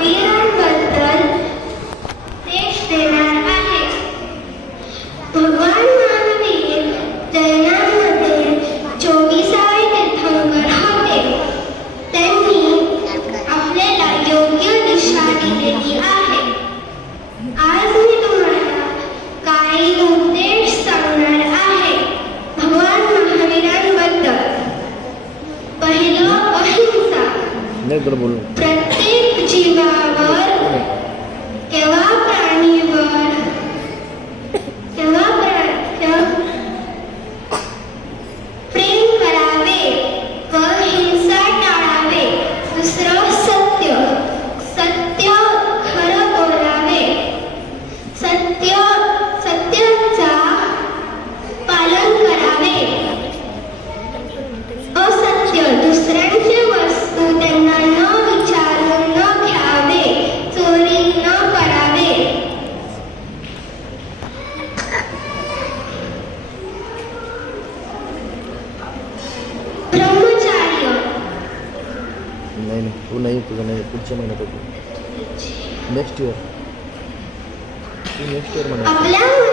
महावीरांबद्दल देश देणार आहे. भगवान महावीर जैनांमध्ये चोवीसावे तीर्थंकर होते. त्यांनी आपल्याला योग्य दिशा दिलेली आहे. आज मी तुम्हाला काही उपदेश सांगणार आहे. भगवान महावीरांबद्दल. पहिलं अहिंसा. 哈哈 नाही नाही तू नाही तुझं नाही पुढच्या महिन्यात नेक्स्ट इयर तू नेक्स्ट इयर म्हणा